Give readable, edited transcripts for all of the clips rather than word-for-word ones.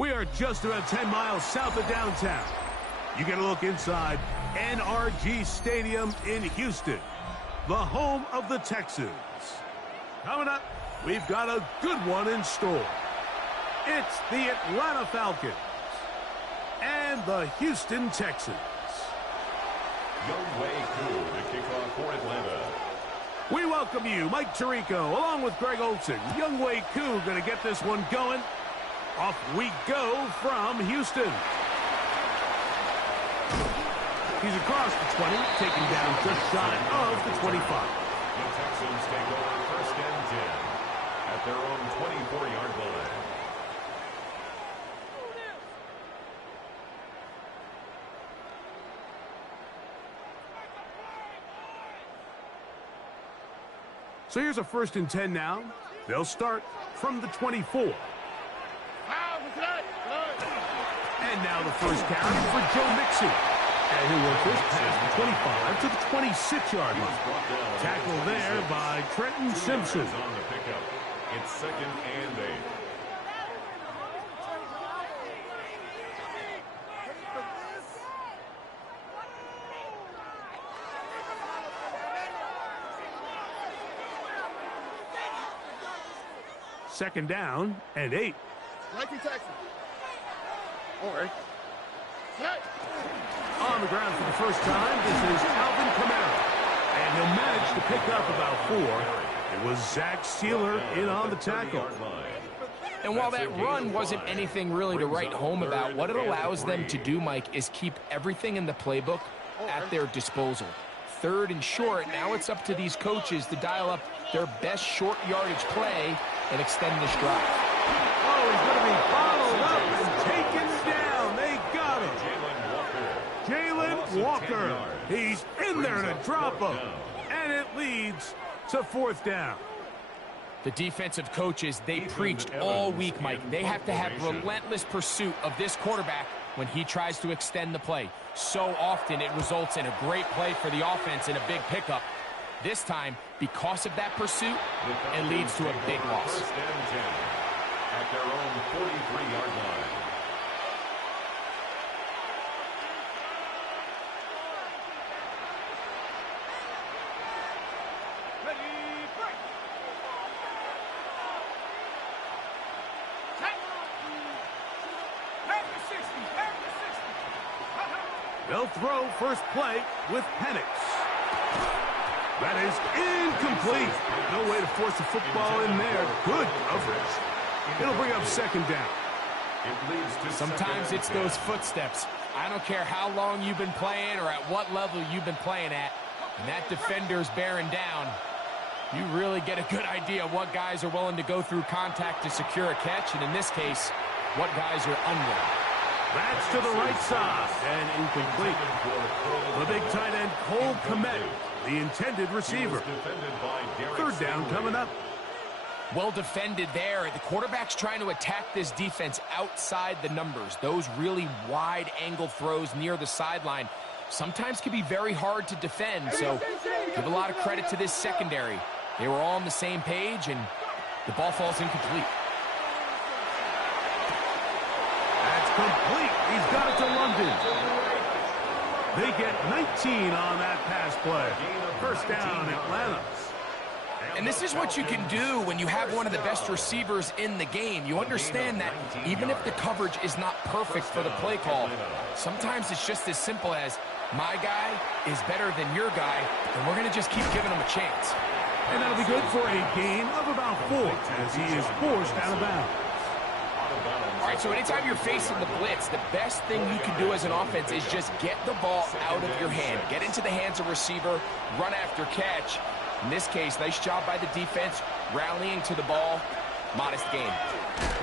We are just about 10 miles south of downtown. You get a look inside NRG Stadium in Houston, the home of the Texans. Coming up, we've got a good one in store. It's the Atlanta Falcons and the Houston Texans. Younghoe Koo to kick off for Atlanta. We welcome you, Mike Tirico, along with Greg Olson. Younghoe Koo going to get this one going. Off we go from Houston. He's across the 20, taken down just shy of the 25. The Texans take over first and 10 at their own 24-yard line. So here's a first and 10 now. They'll start from the 24. And now the first carry for Joe Mixon. And he'll work this past the 25 to the 26-yard line. Tackle there by Trenton Simpson. On the pickup. It's second and 8. Second down and 8. On the ground for the first time, this is Alvin Kamara. And he'll manage to pick up about 4. It was Zach Sealer in on the tackle. And while that run wasn't anything really to write home about, what it allows them to do, Mike, is keep everything in the playbook at their disposal. Third and short, now it's up to these coaches to dial up their best short yardage play and extend this drive. Oh, he's going to be followed up and taken down. They got him. Jalen Walker. He's in there to drop him. And it leads to fourth down. The defensive coaches, they preached all week, Mike. They have to have relentless pursuit of this quarterback when he tries to extend the play. So often it results in a great play for the offense and a big pickup. This time, because of that pursuit, it leads to a big loss. First and 10 at their own 43-yard line. They'll throw first play with Penix. That is incomplete. No way to force the football in there. Good coverage. It'll bring up second down. Sometimes it's those footsteps. I don't care how long you've been playing or at what level you've been playing at. When that defender's bearing down, you really get a good idea of what guys are willing to go through contact to secure a catch, and in this case, what guys are unwilling. That's to the right side and incomplete. The big tight end, Cole Kmet, the intended receiver. Third down coming up. Well defended there. The quarterback's trying to attack this defense outside the numbers. Those really wide angle throws near the sideline sometimes can be very hard to defend, so give a lot of credit to this secondary. They were all on the same page, and the ball falls incomplete. That's complete. He's got it to London. They get 19 on that pass play. First down, Atlanta. And this is what you can do when you have one of the best receivers in the game. You understand that even if the coverage is not perfect for the play call, sometimes it's just as simple as, my guy is better than your guy, and we're going to just keep giving him a chance. And that'll be good for a gain of about 4 as he is forced out of bounds. All right, so anytime you're facing the blitz, the best thing you can do as an offense is just get the ball out of your hand. Get into the hands of receiver, run after catch. In this case, nice job by the defense, rallying to the ball. Modest game.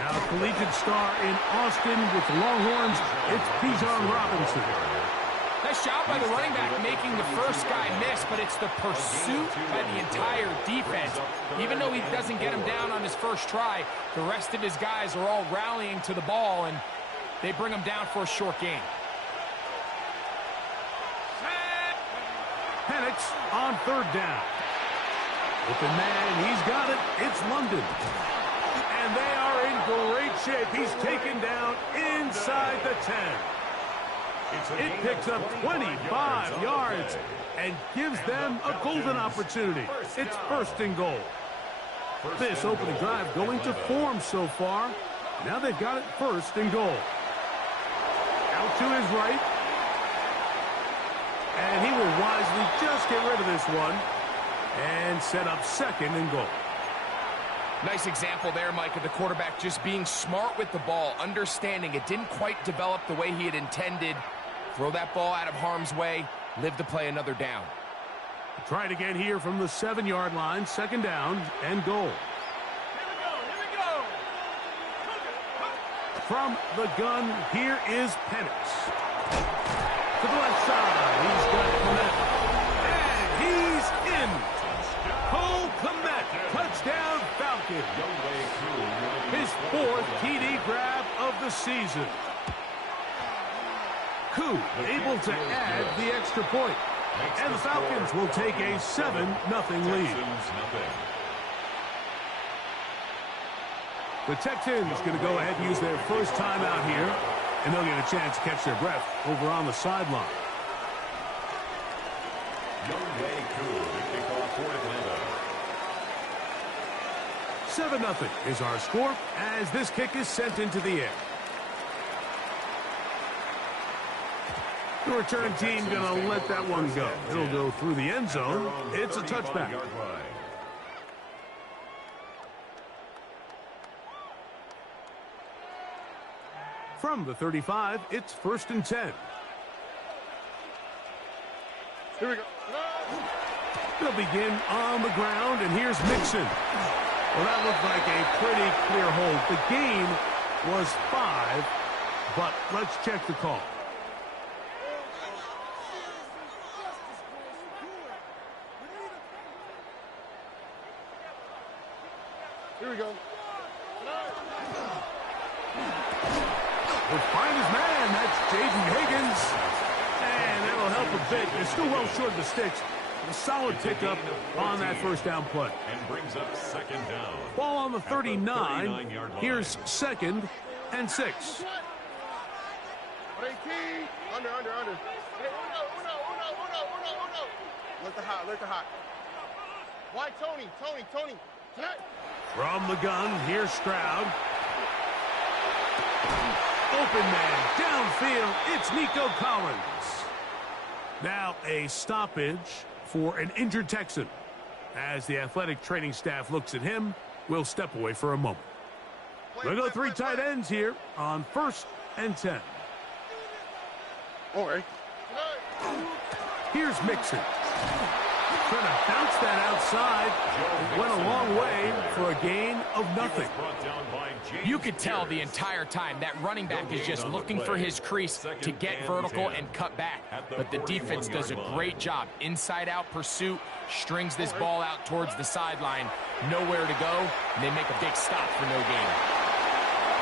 Now a collegiate star in Austin with the Longhorns, it's Bijan Robinson. Nice job by the running back making the first guy miss, but it's the pursuit by the entire defense. Even though he doesn't get him down on his first try, the rest of his guys are all rallying to the ball, and they bring him down for a short gain. Penix on third down. Open man, he's got it. It's London. And they are in great shape. He's taken down inside the 10. It picks up 25 yards and gives them a golden opportunity. It's first and goal. This opening drive going to form so far. Now they've got it first and goal. Out to his right. And he will wisely just get rid of this one and set up second and goal. Nice example there, Mike, of the quarterback just being smart with the ball, understanding it didn't quite develop the way he had intended. Throw that ball out of harm's way, live to play another down. Try it again here from the 7-yard line, second down and goal. Here we go. From the gun, here is Penix. To the left side, he's got Komet. And he's in. Cole Komet, touchdown Falcon. His 4th TD grab of the season. Koo able to add the extra point. And the Falcons will take a 7-0 lead. The Texans going to go ahead and use their first timeout here, and they'll get a chance to catch their breath over on the sideline. 7-0 is our score as this kick is sent into the air. The return team going to let that one go. It'll go through the end zone. It's a touchback. From the 35, it's first and 10. Here we go. They'll begin on the ground, and here's Mixon. Well, that looked like a pretty clear hold. The gain was 5, but let's check the call. Here we go. We'll find his man. That's Jaden Higgins. And that'll help a bit. They're still well short of the sticks. A solid pickup on that first down play. And brings up second down. Ball on the 39. Here's second and 6. Under. Uno. Let the hot. Why Tony? Tonight. From the gun, here's Stroud. Open man, downfield, it's Nico Collins. Now a stoppage for an injured Texan. As the athletic training staff looks at him, we'll step away for a moment. We'll go 3 tight ends here on first and 10. All right. Here's Mixon. Trying to bounce that outside. It went a long way for a gain of nothing. You could tell the entire time that running back is just looking for his crease to get vertical and cut back. But the defense does a great job. Inside-out pursuit, strings this ball out towards the sideline. Nowhere to go, and they make a big stop for no gain.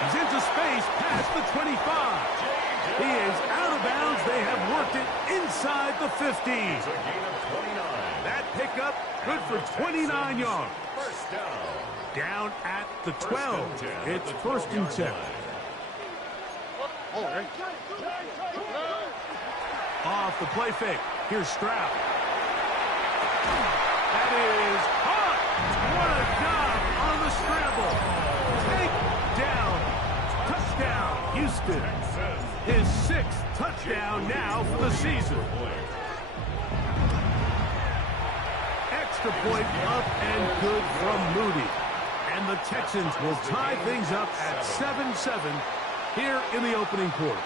He's into space past the 25. He is out of bounds. They have worked it inside the 50. That pickup good for 29 yards. Down at the 12. It's first and 10. All right. Off the play fake. Here's Stroud. That is hot. What a job on the scramble. Take down. Touchdown, Houston. His 6th touchdown now for the season. Extra point up and good from Moody. And the Texans will tie things up at 7-7 here in the opening quarter.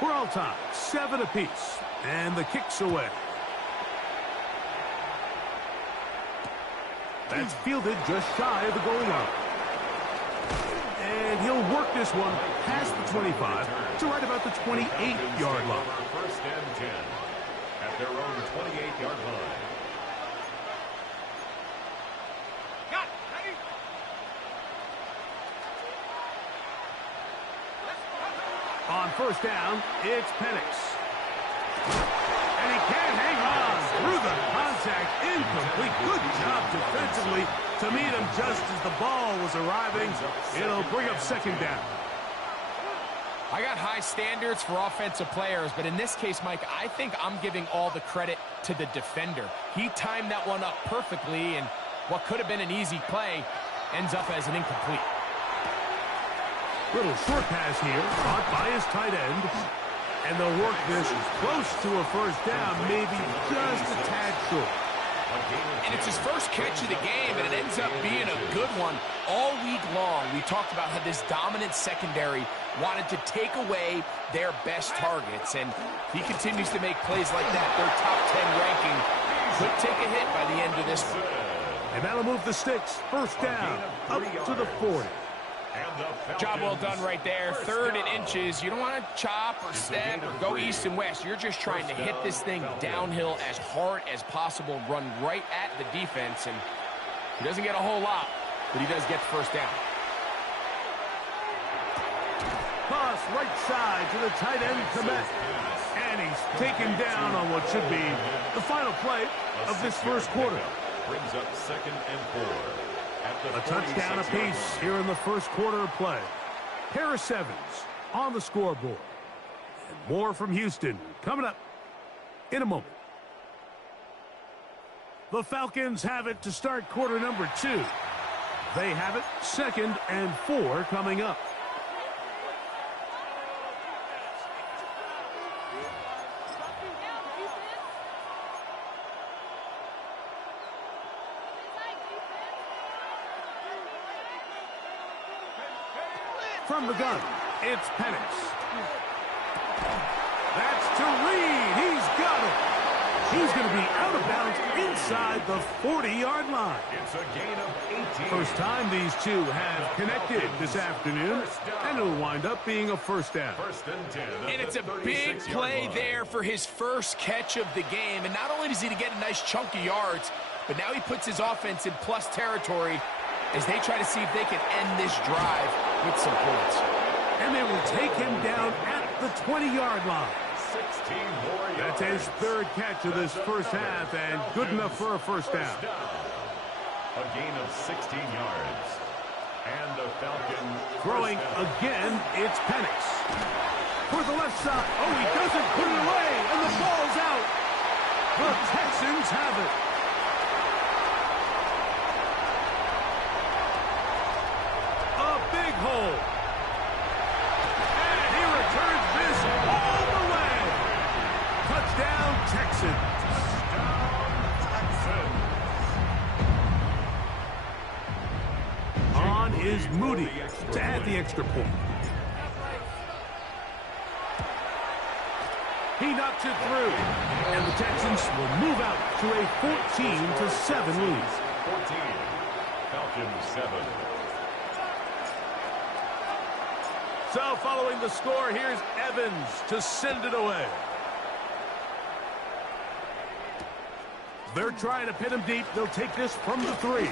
We're all tied, 7 apiece, and the kick's away. That's fielded just shy of the goal line. And he'll work this one past the 25 to right about the 28-yard line. First and 10 at their own 28-yard line. On first down, it's Penix. And he can't hang on through the contact. Incomplete. Good job defensively to meet him just as the ball was arriving. It'll bring up second down. I got high standards for offensive players, but in this case, Mike, I think I'm giving all the credit to the defender. He timed that one up perfectly, and what could have been an easy play ends up as an incomplete. Little short pass here, caught by his tight end. And they'll work this close to a first down, maybe just a tad short. And it's his first catch of the game, and it ends up being a good one. All week long, we talked about how this dominant secondary wanted to take away their best targets, and he continues to make plays like that. Their top 10 ranking could take a hit by the end of this one. And that'll move the sticks. First down, up to the 40. Job well done right there. 3rd and inches. You don't want to chop or step or go east and west. You're just trying to hit this thing downhill as hard as possible, run right at the defense, and he doesn't get a whole lot, but he does get the first down. Pass right side to the tight end, Komet. And he's taken down on what should be the final play of this first quarter. Brings up 2nd and 4. A touchdown apiece here in the first quarter of play. Harris Evans on the scoreboard. And more from Houston coming up in a moment. The Falcons have it to start quarter number 2. They have it 2nd and 4 coming up. From the gun, it's Penix. That's to Reed. He's got it. He's going to be out of bounds inside the 40-yard line. It's a gain of 18. First time these two have connected this afternoon, and it'll wind up being a first down. 1st and 10. And it's a big play there for his first catch of the game. And not only does he get a nice chunk of yards, but now he puts his offense in plus territory as they try to see if they can end this drive with some points. And they will take him down at the 20-yard line. 16 more yards. That's his 3rd catch of this first half, and good enough for a first down. A gain of 16 yards. And the Falcons throwing again, it's Penix. For the left side. Oh, he doesn't put it away, and the ball's out. The Texans have it. Hole. And he returns this all the way. Touchdown, Texans. On is Moody to add the extra point. He knocks it through. And the Texans will move out to a 14-7 lead. 14. Falcons 7. So following the score, here's Evans to send it away. They're trying to pin him deep. They'll take this from the 3.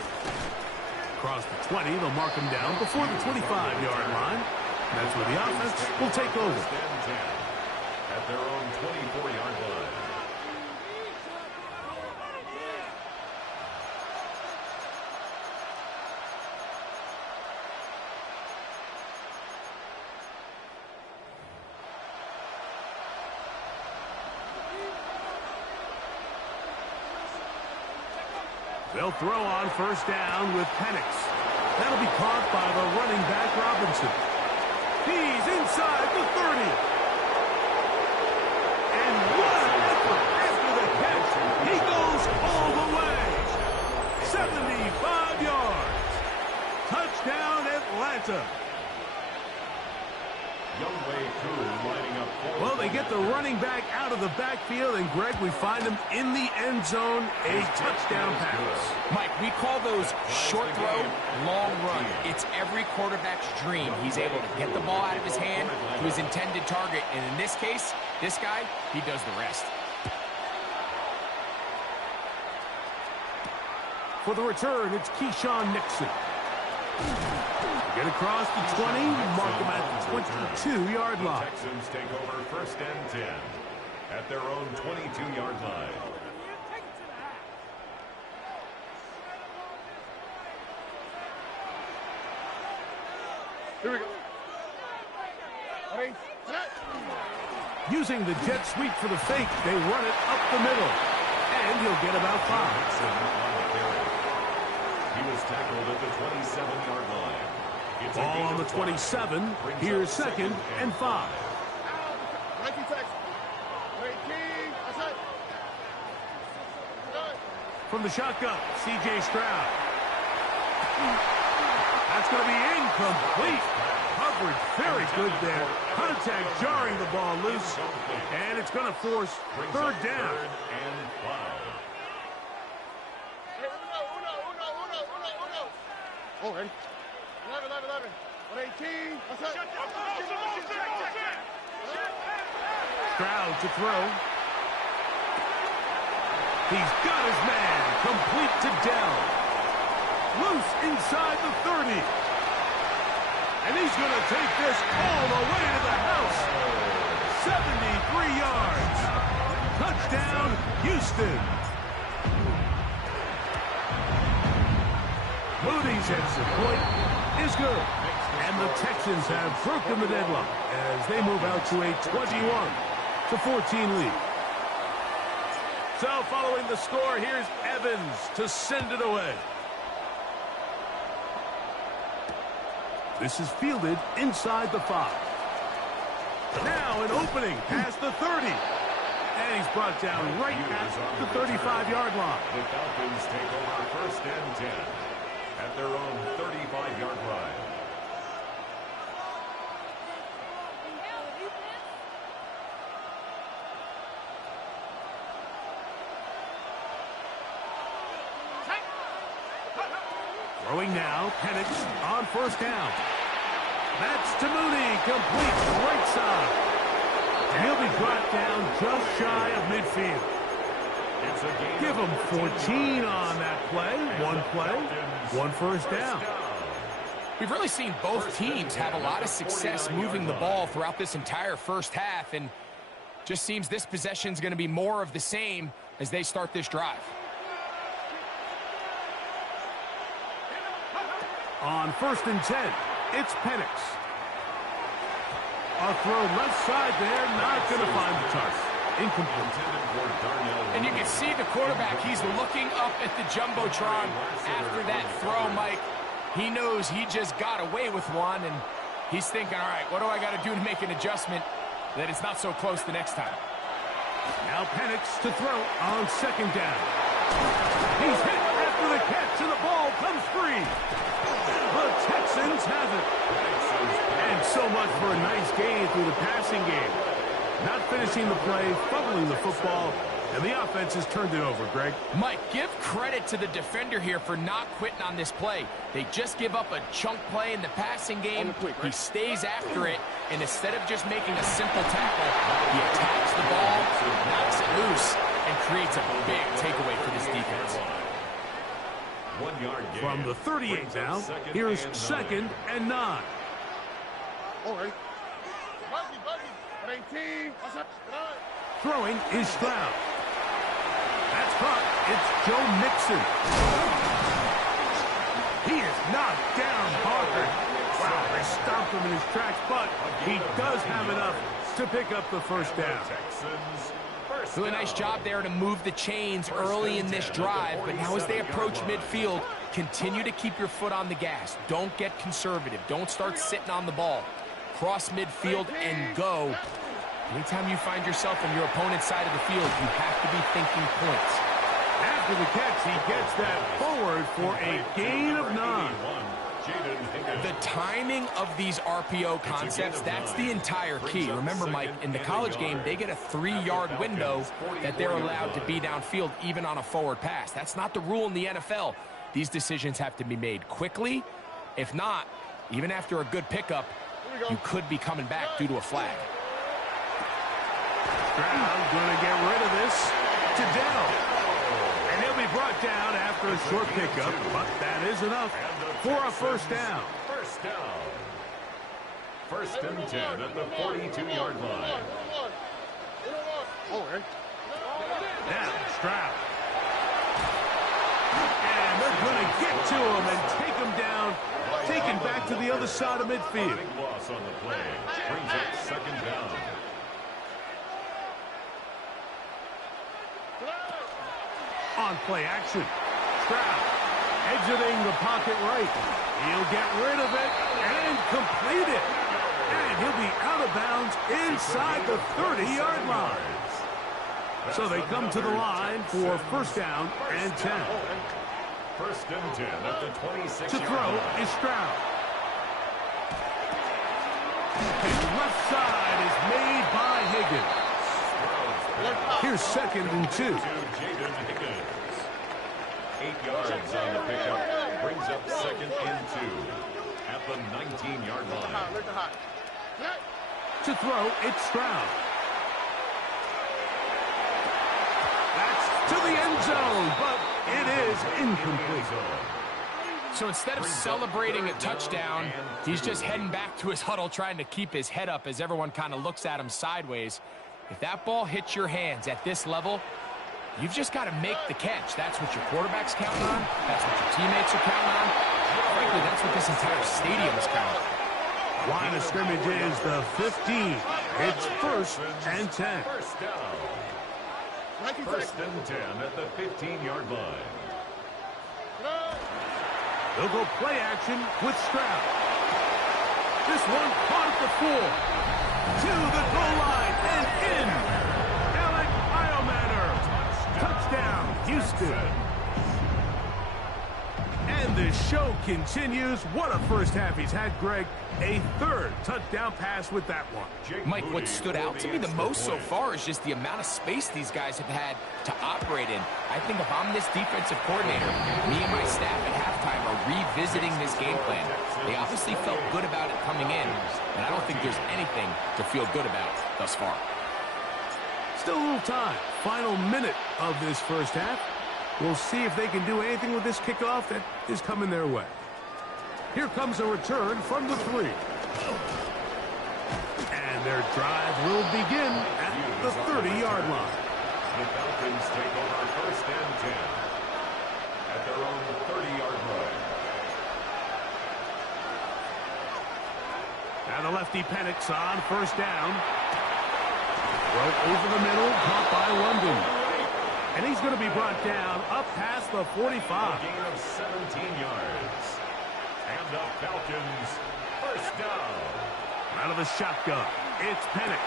Across the 20, they'll mark him down before the 25-yard line. That's where the offense will take over. 1st and 10 at their own 24-yard line. They'll throw on first down with Penix. That'll be caught by the running back, Robinson. He's inside the 30. And what an effort after the catch. He goes all the way. 75 yards. Touchdown, Atlanta. Well, they get the running back out of the backfield, and Greg, we find him in the end zone, a touchdown pass. Mike, we call those short throw, long run. It's every quarterback's dream. He's able to get the ball out of his hand to his intended target, and in this case, this guy, he does the rest. For the return, it's Keyshawn Nixon. Get across the 20, mark him at the 22-yard line. Texans take over 1st and 10 at their own 22-yard line. Here we go. Ready? Tonight. Using the jet sweep for the fake, they run it up the middle. And he'll get about 5. He was tackled at the 27-yard line. It's Ball on the 27. Here's 2nd and 5. 19 Texans. 19. That's it. From the shotgun, C.J. Stroud. That's going to be incomplete. Coverage very good there. Contact jarring the ball loose. And it's going to force 3rd down. Oh, ready? 11. 18. That's it. Stroud to throw. He's got his man. Complete to Dell. Loose inside the 30. And he's going to take this all the way to the house. 73 yards. Touchdown, Houston. Moody's exit point is good. And the Texans have broken the deadlock as they move out to a 21-14 lead. So following the score, here's Evans to send it away. This is fielded inside the 5. Now an opening past the 30. And he's brought down right at the 35-yard line. The Falcons take over 1st and 10 at their own 35-yard line. Throwing now, Penix on 1st down. That's to Mooney, complete right side. And he'll be brought down just shy of midfield. Give him 14 on that play. 1 1st down. We've really seen both teams have a lot of success moving the ball throughout this entire first half, and just seems this possession is going to be more of the same as they start this drive. On 1st and 10, it's Penix. A throw left side there, not going to find the touch. Incomplete. And you can see the quarterback, he's looking up at the Jumbotron after that throw, Mike. He knows he just got away with one, and he's thinking, all right, what do I got to do to make an adjustment that it's not so close the next time? Now Penix to throw on 2nd down. He's hit after the catch, and the ball comes free. The Texans have it. And so much for a nice gain through the passing game. Not finishing the play, fumbling the football, and the offense has turned it over, Greg. Mike, give credit to the defender here for not quitting on this play. They just give up a chunk play in the passing game. He stays after it, and instead of just making a simple tackle, he attacks the ball, knocks it loose, and creates a big takeaway for this defense. 1 yard gain. From the 38 now, here's 2nd and 9. Oh, ready? Buzzy. 18. That's it. Throwing is Stroud. That's caught. It's Joe Mixon. He is knocked down hard. Wow, they stomped him in his tracks, but he does have enough to pick up the 1st down. Do a nice job there to move the chains early in this drive, but now as they approach midfield, continue to keep your foot on the gas. Don't get conservative. Don't start sitting on the ball. Cross midfield and go. Anytime you find yourself on your opponent's side of the field, you have to be thinking points. After the catch, he gets that forward for a gain of 9. The timing of these RPO concepts, that's the entire key. Remember, Mike, in the college game, they get a 3-yard window that they're allowed to be downfield even on a forward pass. That's not the rule in the NFL. These decisions have to be made quickly. If not, even after a good pickup, you could be coming back due to a flag. Stroud going to get rid of this to Dell. And he'll be brought down after a short pickup, but that is enough for a 1st down. 1st and 10 at the 42-yard line. Now Stroud. And they're going to get to him and take him down, taken back to the the other side of midfield. Big loss on the play. Brings up second down. On play action. Stroud exiting the pocket right. He'll get rid of it and complete it. And he'll be out of bounds inside the 30-yard line. So they come to the line for first down and 10. First and 10 at the 26-yard To throw line. is Stroud. His left side is made by Higgins. Here's second and 2. To Jaden Higgins. 8 yards on the pickup. Brings up second and 2 at the 19-yard line. To throw, it's Stroud. That's to the end zone, but it is incomplete. So instead of celebrating a touchdown, he's just heading back to his huddle trying to keep his head up as everyone kind of looks at him sideways. If that ball hits your hands at this level, you've just got to make the catch. That's what your quarterback's counting on. That's what your teammates are counting on. Frankly, that's what this entire stadium is counting on. Line of scrimmage is the 15. It's first and 10. First down. First and 10 at the 15-yard line. They'll go play action with Stroud. This one caught at the 4. To the goal line and in. Alec Iomanner. Touchdown, Houston. And the show continues. What a first half he's had, Greg. A third touchdown pass with that one. Mike, what stood out to me the most so far is just the amount of space these guys have had to operate in. I think if I'm this defensive coordinator, me and my staff at halftime are revisiting this game plan. They obviously felt good about it coming in, and I don't think there's anything to feel good about thus far. Still a little time. Final minute of this first half. We'll see if they can do anything with this kickoff that is coming their way. Here comes a return from the 3. And their drive will begin at the 30-yard line. The Falcons take over first and 10 at their own 30-yard line. Now the lefty Penix on first down. Throw over the middle, caught by London. And he's going to be brought down up past the 45. A gain of 17 yards. And the Falcons first down. Out of the shotgun, it's Penix.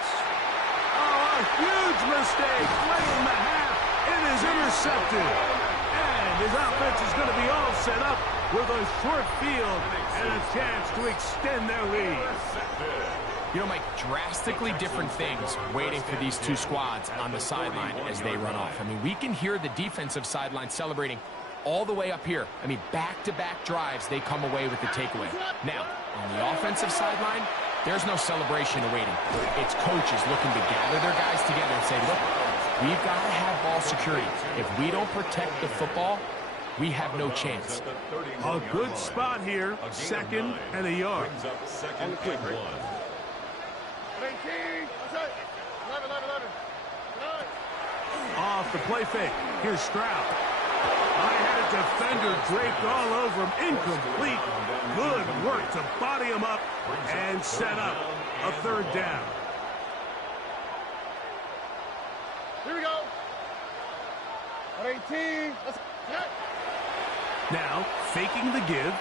Oh, a huge mistake. Late in the half. It is intercepted. And his offense is going to be all set up with a short field and a chance to extend their lead. You know, Mike, drastically different things waiting for these two squads on the sideline as they run off. I mean, we can hear the defensive sideline celebrating all the way up here. I mean, back-to-back drives, they come away with the takeaway. Now, on the offensive sideline, there's no celebration awaiting. It's coaches looking to gather their guys together and say, look, we've got to have ball security. If we don't protect the football, we have no chance. A good spot here, second and a yard. Brings up second and 1. 18. That's it. 11. Off the play fake. Here's Stroud. I had a defender draped all over him. Incomplete. Good work to body him up and set up a third down. Here we go. 18. That's it. Now, faking the give.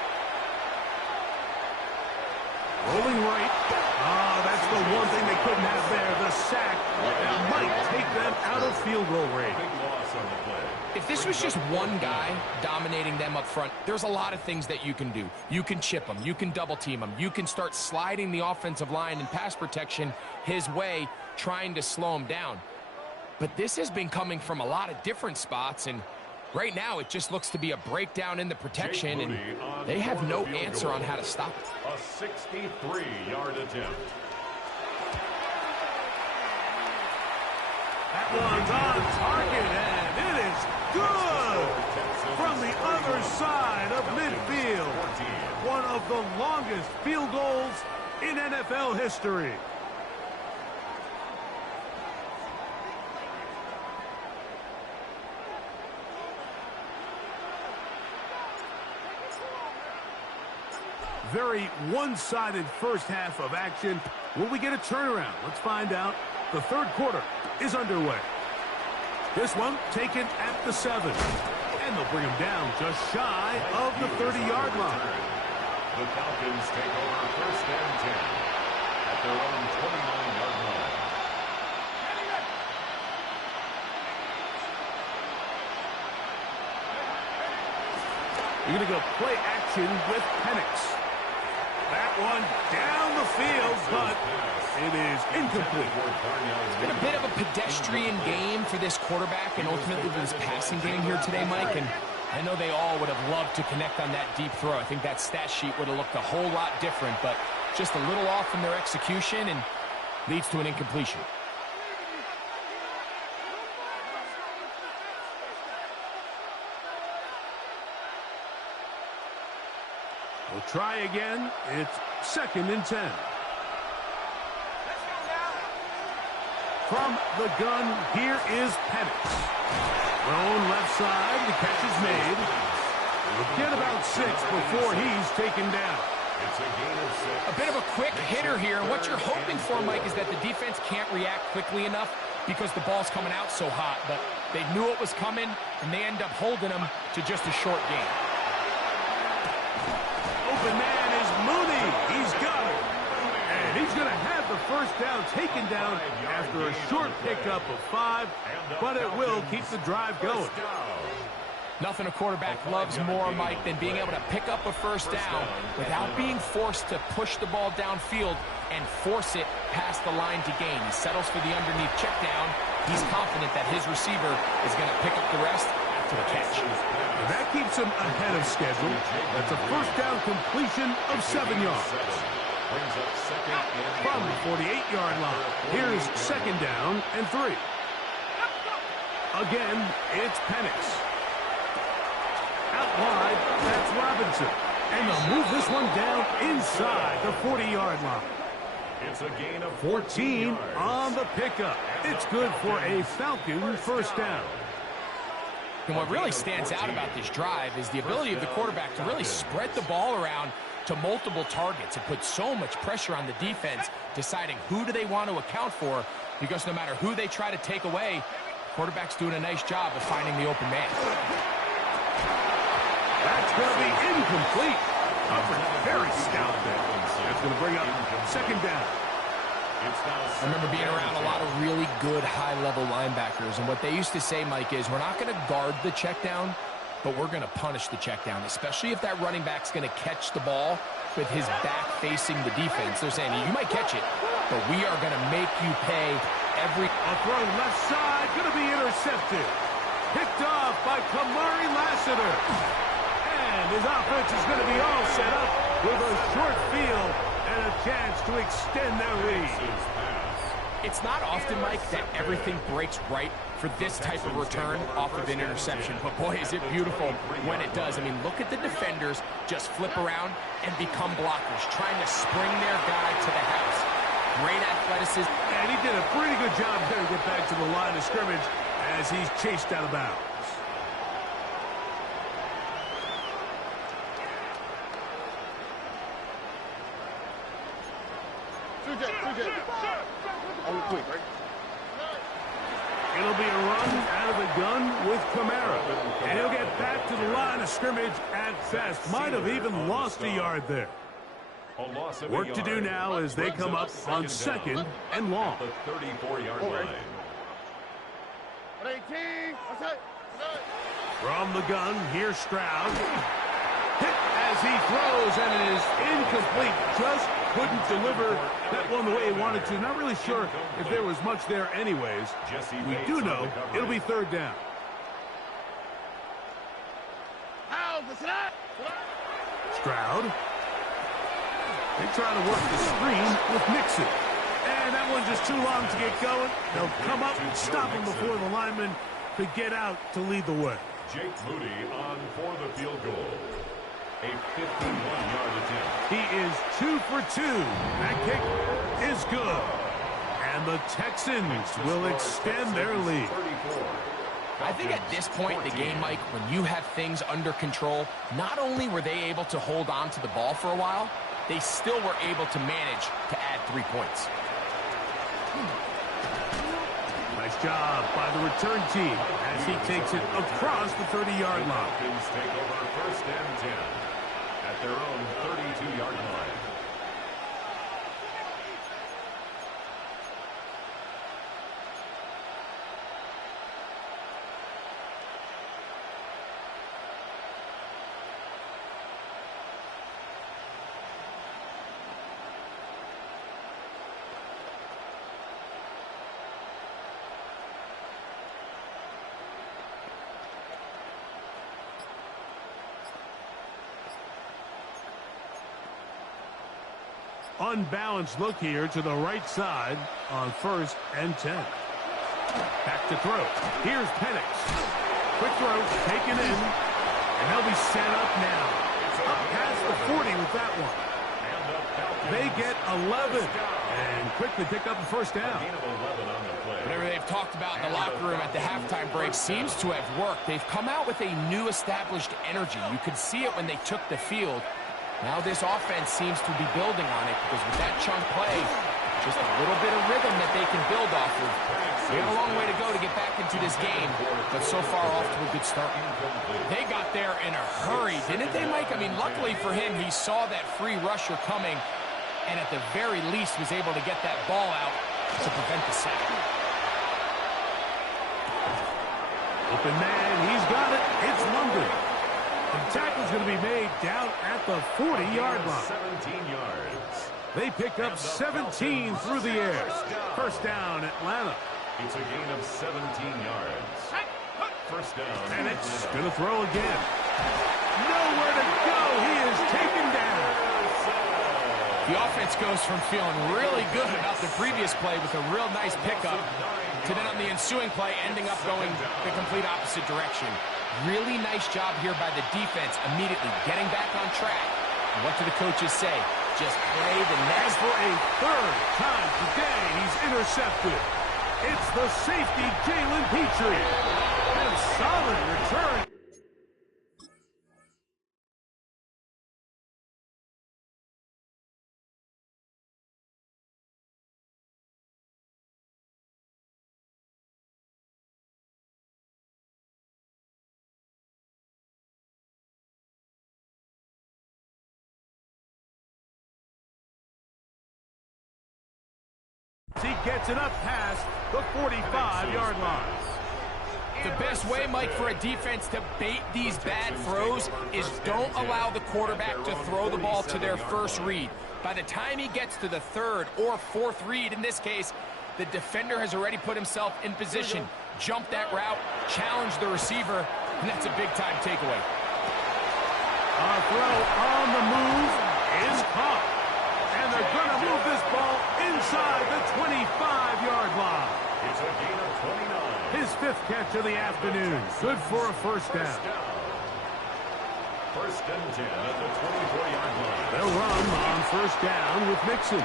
Rolling right. Oh, that's the one thing they couldn't have there. The sack that might take them out of field goal range. Big loss on the play. If this was just one guy dominating them up front, there's a lot of things that you can do. You can chip them. You can double team them. You can start sliding the offensive line and pass protection his way, trying to slow him down. But this has been coming from a lot of different spots, and right now it just looks to be a breakdown in the protection, and they have no answer on how to stop it. A 63-yard attempt. That one's on target, and it is good from the other side of midfield. One of the longest field goals in NFL history. very one-sided first half of action. Will we get a turnaround? Let's find out. The third quarter is underway. This one taken at the 7. And they'll bring him down just shy of the 30-yard line. The Falcons take over first and 10 at their own 29-yard line. You're going to go play action with Penix. That one down the field, but it is incomplete. It's been a bit of a pedestrian game for this quarterback and ultimately for this passing game here today, Mike. And I know they all would have loved to connect on that deep throw. I think that stat sheet would have looked a whole lot different, but just a little off from their execution and leads to an incompletion. We'll try again. It's 2nd and 10. From the gun, here is Penix. Thrown left side. The catch is made. We'll get about 6 before he's taken down. It's a gain of 6. A bit of a quick hitter here. And what you're hoping for, Mike, is that the defense can't react quickly enough because the ball's coming out so hot. But they knew it was coming, and they end up holding them to just a short gain. Open man is Mooney. He's got it. And he's going to have the first down taken down after a short pickup of 5, but it will keep the drive going. Nothing a quarterback loves more, Mike, than being able to pick up a first down without being forced to push the ball downfield and force it past the line to gain. He settles for the underneath check down. He's confident that his receiver is going to pick up the rest after the catch. And that keeps him ahead of schedule. That's a first down completion of 7 yards. From the 48-yard line, here's 2nd down and 3. Again, it's Penix. Out wide, that's Robinson. And they'll move this one down inside the 40-yard line. It's a gain of 14 on the pickup. It's good for a Falcon first down. And what really stands out about this drive is the ability of the quarterback to really spread the ball around to multiple targets. It puts so much pressure on the defense deciding who do they want to account for, because no matter who they try to take away, the quarterback's doing a nice job of finding the open man. That's going to be incomplete. Covered very stout there. That's going to bring up 2nd down. I remember being around a lot of really good high-level linebackers, and what they used to say, Mike, is we're not going to guard the check down, but we're going to punish the check down, especially if that running back's going to catch the ball with his back facing the defense. They're saying, you might catch it, but we are going to make you pay every... A throw left side, going to be intercepted. Picked off by Kamari Lassiter. And his offense is going to be all set up with a short field and a chance to extend their lead. It's not often, Mike, that everything breaks right for this type of return off of an interception. But, boy, is it beautiful when it does. I mean, look at the defenders just flip around and become blockers, trying to spring their guy to the house. Great athleticism. And he did a pretty good job there to get back to the line of scrimmage as he's chased out of bounds. It'll be a run out of the gun with Kamara. And he'll get back to the line of scrimmage at best. Might have even lost a yard there. Work to do now as they come up on 2nd and long. The 34-yard line. From the gun, here's Stroud. Hit as he throws, and it is incomplete. Just couldn't deliver that one the way he wanted to. Not really sure if there was much there anyways. We do know it'll be 3rd down. Stroud. They try to work the screen with Mixon. And that one just too long to get going. They'll come up and stop him before the lineman could get out to lead the way. Jake Moody on for the field goal. A 51-yard attempt. He is 2 for 2. That kick is good. And the Texans will extend their lead. I think at this point in the game, Mike, when you have things under control, not only were they able to hold on to the ball for a while, they still were able to manage to add 3 points. Nice job by the return team as he takes it across the 30-yard line. Texans take over 1st and 10 at their own 32-yard line. Unbalanced look here to the right side on 1st and 10. Back to throw. Here's Penix. Quick throw taken in, and they'll be set up now. Up past the 40 with that one. They get 11 and quickly pick up the 1st down. Whatever they've talked about in the locker room at the halftime break seems to have worked. They've come out with a new established energy. You could see it when they took the field. Now this offense seems to be building on it because with that chunk play, just a little bit of rhythm that they can build off of. They have a long way to go to get back into this game, but so far off to a good start. They got there in a hurry, didn't they, Mike? I mean, luckily for him, he saw that free rusher coming, and at the very least was able to get that ball out to prevent the sack. Open man, he's got it. It's London. The tackle's going to be made down at the 40-yard line. 17 yards. They pick up 17 through the air. 1st down, Atlanta. It's a gain of 17 yards. 1st down. And it's going to throw again. Nowhere to go. He is taken down. The offense goes from feeling really good about the previous play with a real nice pickup to then on the ensuing play ending up going the complete opposite direction. Really nice job here by the defense immediately getting back on track. And what do the coaches say? Just play the next. And for a 3rd time today, he's intercepted. It's the safety, Jalen Petrie. And solid return. He gets it up past the 45-yard line. The best way, Mike, for a defense to bait these bad throws is don't allow the quarterback to throw the ball to their first read. By the time he gets to the 3rd or 4th read, in this case, the defender has already put himself in position, jump that route, challenge the receiver, and that's a big-time takeaway. A throw on the move is caught. And they're going to move this ball inside the 25-yard line. It's a gain of 29. His 5th catch of the afternoon. Good for a 1st down. 1st and 10 at the 24-yard line. They'll run on 1st down with Mixon.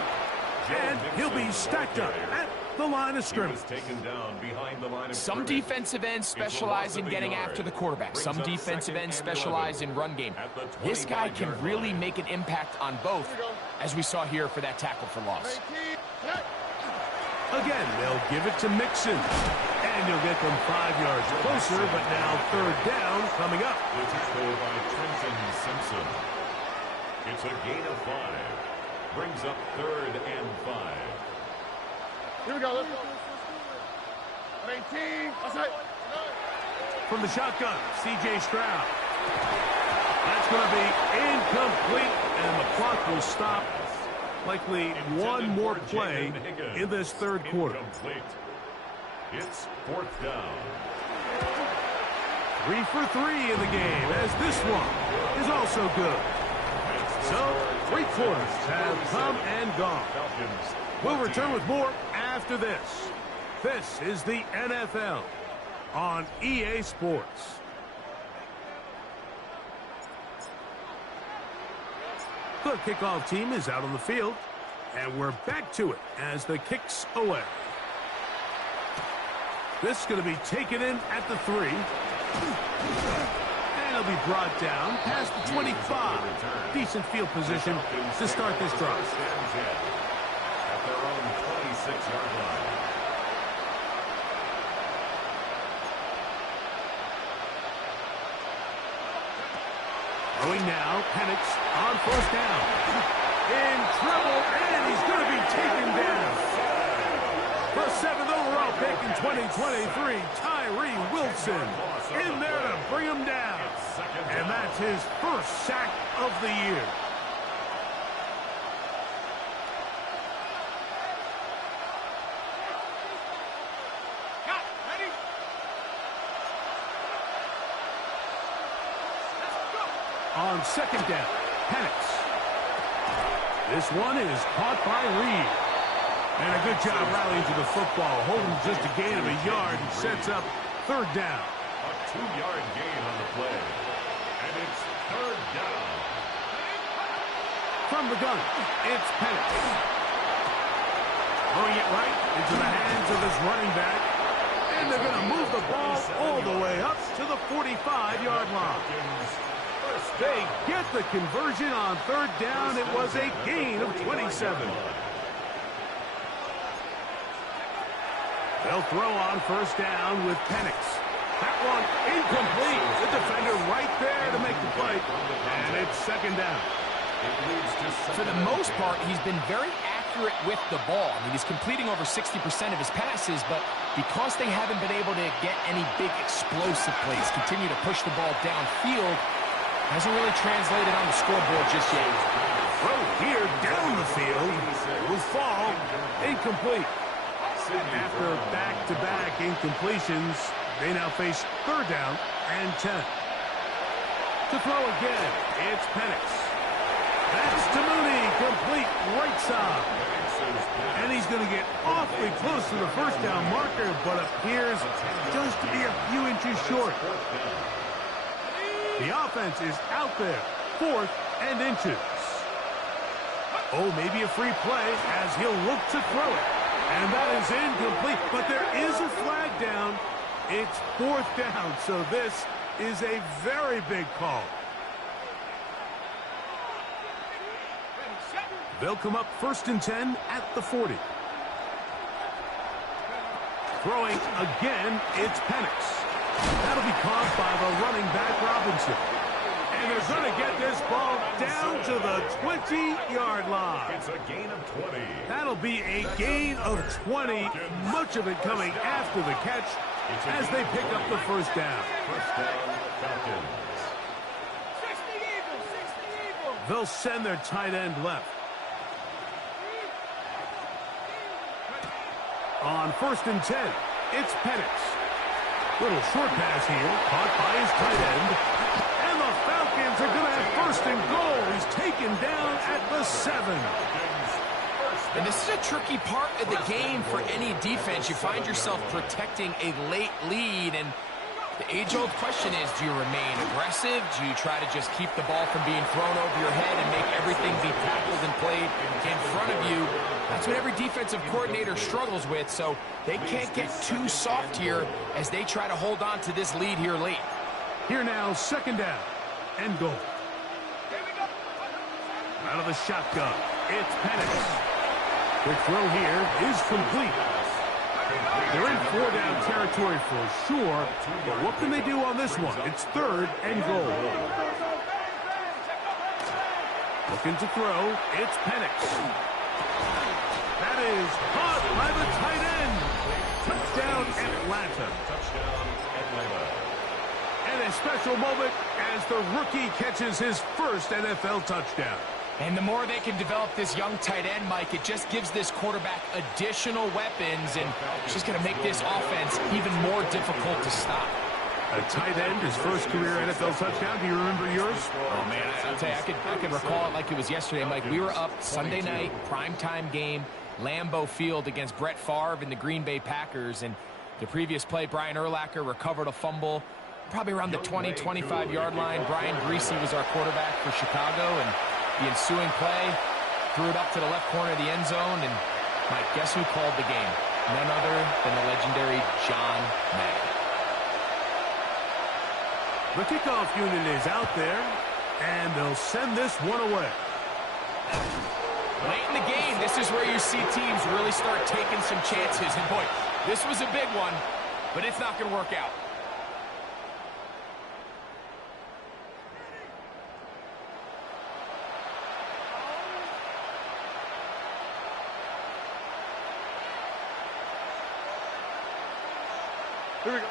And he'll be stacked up at the line of scrimmage. Taken down behind the line of Some defensive ends specialize in getting after the quarterback. Some defensive ends specialize in run game. This guy can really make an impact on both, as we saw here for that tackle for loss. Again, they'll give it to Mixon. And you'll get them 5 yards closer, but now 3rd down coming up. The tackle by Trenton Simpson. It's a gain of 5. Brings up 3rd and 5. Here we go. Let's go. 18. Outside. From the shotgun, C.J. Stroud. That's going to be incomplete, and the clock will stop. Likely one more play in this 3rd quarter. Incomplete. It's 4th down. 3 for 3 in the game, as this one is also good. So, 3 quarters have come and gone. We'll return with more after this. This is the NFL on EA Sports. The kickoff team is out on the field, and we're back to it as the kick's away. This is going to be taken in at the 3. And he'll be brought down past the 25. Decent field position to start this drive. At their own 26-yard line. Throwing now, Penix on first down. In trouble, and he's going to be taken down. The 7th overall pick in 2023, Tyree Wilson in there to bring him down. And that's his first sack of the year. On second down, Penix. This one is caught by Reed. And a good job rallying to the football, holding just a gain of a yard and sets up third down. A 2-yard gain on the play. And it's third down. From the gun, it's Penix. Throwing it right into the hands of his running back. And they're going to move the ball all the way up to the 45-yard line. They get the conversion on third down. It was a gain of 27. They'll throw on first down with Penix. That one incomplete. The defender right there to make the play. And it's second down. For the most part, he's been very accurate with the ball. I mean, he's completing over 60% of his passes, but because they haven't been able to get any big explosive plays, continue to push the ball downfield, hasn't really translated on the scoreboard just yet. Throw here down the field will fall incomplete. After back-to-back incompletions, they now face third down and 10. To throw again, it's Penix. That's to Mooney, complete right side. And he's going to get awfully close to the first down marker, but appears just to be a few inches short. The offense is out there, 4th and inches. Oh, maybe a free play as he'll look to throw it. And that is incomplete, but there is a flag down. It's 4th down, so this is a very big call. They'll come up 1st and 10 at the 40. Throwing again, it's Penix. That'll be caught by the running back, Robinson. And they're going to get this ball down to the 20-yard line. It's a gain of 20. That'll be a gain of 20, much of it coming after the catch as they pick up the first down. First down, Falcons. They'll send their tight end left. On 1st and 10, it's Penix. Little short pass here, caught by his tight end. And the Falcons are going to have 1st and goal. He's taken down at the 7. And this is a tricky part of the game for any defense. You find yourself protecting a late lead, and the age-old question is, do you remain aggressive? Do you try to just keep the ball from being thrown over your head and make everything be tackled and played in front of you? That's what every defensive coordinator struggles with, so they can't get too soft here as they try to hold on to this lead here late. Here now, 2nd down and goal. Out of the shotgun, it's Penix. Quick throw here is complete. They're in 4-down territory for sure, but what can they do on this one? It's 3rd and goal. Looking to throw, it's Penix. That is caught by the tight end. Touchdown, Atlanta. Touchdown, Atlanta. And a special moment as the rookie catches his first NFL touchdown. And the more they can develop this young tight end, Mike, it just gives this quarterback additional weapons, and it's just going to make this offense even more difficult to stop. A tight end, his first career NFL touchdown. Do you remember yours? Oh, man, I'll tell you, I could recall it like it was yesterday, Mike. We were up Sunday night, primetime game, Lambeau Field against Brett Favre and the Green Bay Packers. And the previous play, Brian Urlacher recovered a fumble probably around the 20, 25-yard line. Brian Greasy was our quarterback for Chicago, and the ensuing play threw it up to the left corner of the end zone. And, Mike, guess who called the game? none other than the legendary John Madden. The kickoff unit is out there, and they'll send this one away. Late in the game, this is where you see teams really start taking some chances. And boy, this was a big one, but it's not going to work out. Here we go.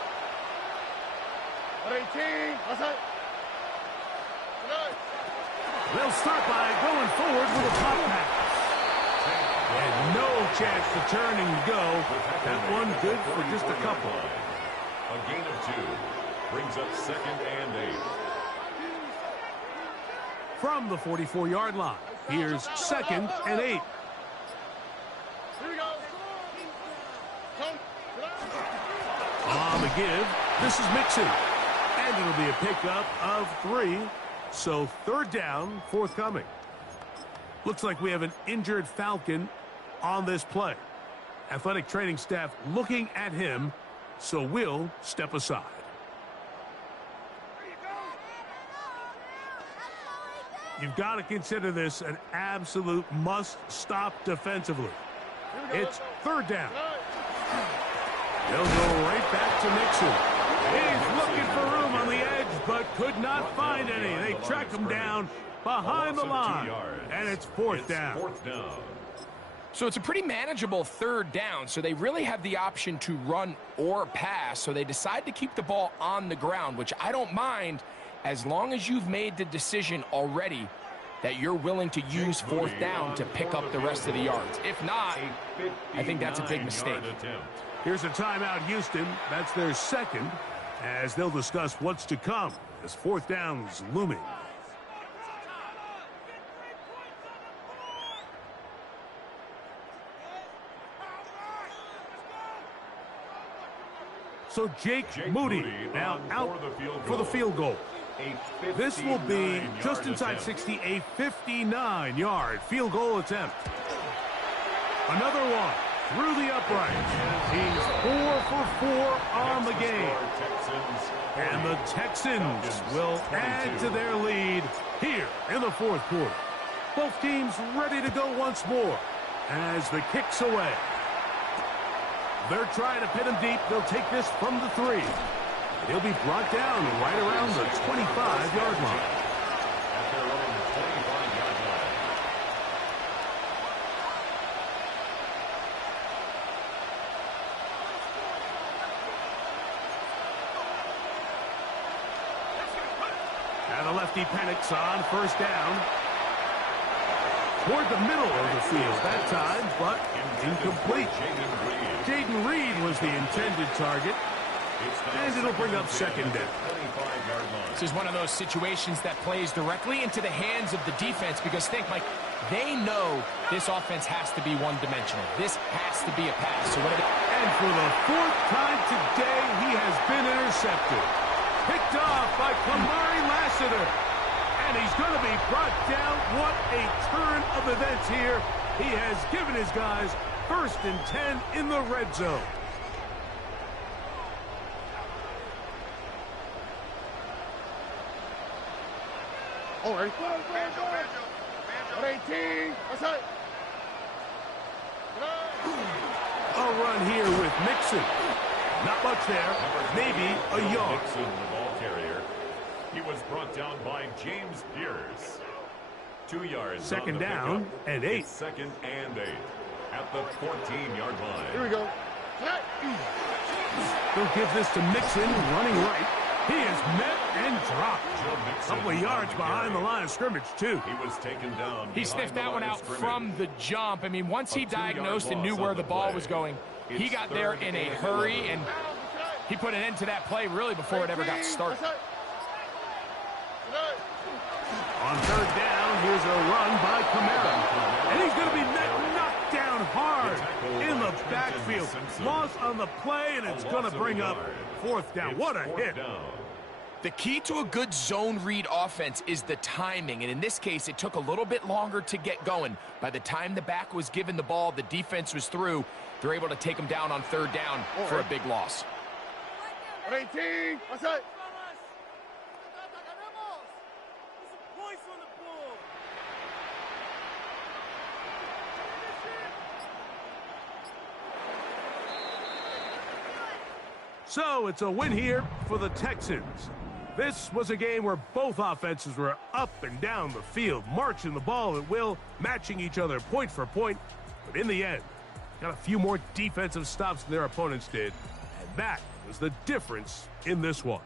18, outside. They'll start by going forward with a pop pass. And no chance to turn and go. That one good for just a couple. A gain of 2 brings up 2nd and 8. From the 44-yard line, here's 2nd and 8. Here we go. On the give, this is Mixon. And it'll be a pickup of 3. So 3rd down, forthcoming. Looks like we have an injured Falcon on this play. Athletic training staff looking at him, so we'll step aside. You've got to consider this an absolute must-stop defensively. It's 3rd down. They'll go right back to Mixon. He's looking for room on the edge, but could not find any. They track him down behind the line, and it's 4th down. So it's a pretty manageable 3rd down, so they really have the option to run or pass, so they decide to keep the ball on the ground, which I don't mind as long as you've made the decision already that you're willing to use 4th down to pick up the rest of the yards. If not, I think that's a big mistake. Here's a timeout, Houston. That's their 2nd, as they'll discuss what's to come as 4th down's looming. So Jake Moody now out for the field goal. This will be just inside 60, a 59-yard field goal attempt. Another one through the uprights. He's 4 for 4 on the game. And the Texans will add to their lead here in the 4th quarter. Both teams ready to go once more as the kick's away. They're trying to pin him deep. They'll take this from the 3. He'll be brought down right around the 25-yard line. At their own 25-yard line. And the lefty panics on 1st down. Toward the middle of the field that time, but incomplete. Jaden Reed was the intended target. And it'll bring up 2nd down. This is one of those situations that plays directly into the hands of the defense because think, Mike, they know this offense has to be one-dimensional. This has to be a pass. So and for the 4th time today, he has been intercepted. Picked off by Kamari Lassiter. And he's going to be brought down. What a turn of events here. He has given his guys 1st and 10 in the red zone. All right. 18, outside. A run here with Mixon. Not much there. Maybe a yard. Mixon, the ball carrier. He was brought down by James Pierce. 2 yards. 2nd down and 8. It's 2nd and 8 at the 14-yard line. Here we go. They'll give this to Mixon, running right. He is met and dropped. A couple of yards behind the line of scrimmage, too. He was taken down. He sniffed that one out from the jump. I mean, once he diagnosed and knew where the ball was going, he got there in a hurry, and he put an end to that play really before it ever got started. On 3rd down, here's a run by Kamara. And he's going to be knocked down hard in the backfield. Loss on the play, and it's going to bring up 4th down. What a hit. The key to a good zone read offense is the timing, and in this case, it took a little bit longer to get going. By the time the back was given the ball, the defense was through. They're able to take them down on third down for a big loss. 18, outside. So it's a win here for the Texans. This was a game where both offenses were up and down the field, marching the ball at will, matching each other point for point. But in the end, got a few more defensive stops than their opponents did. And that was the difference in this one.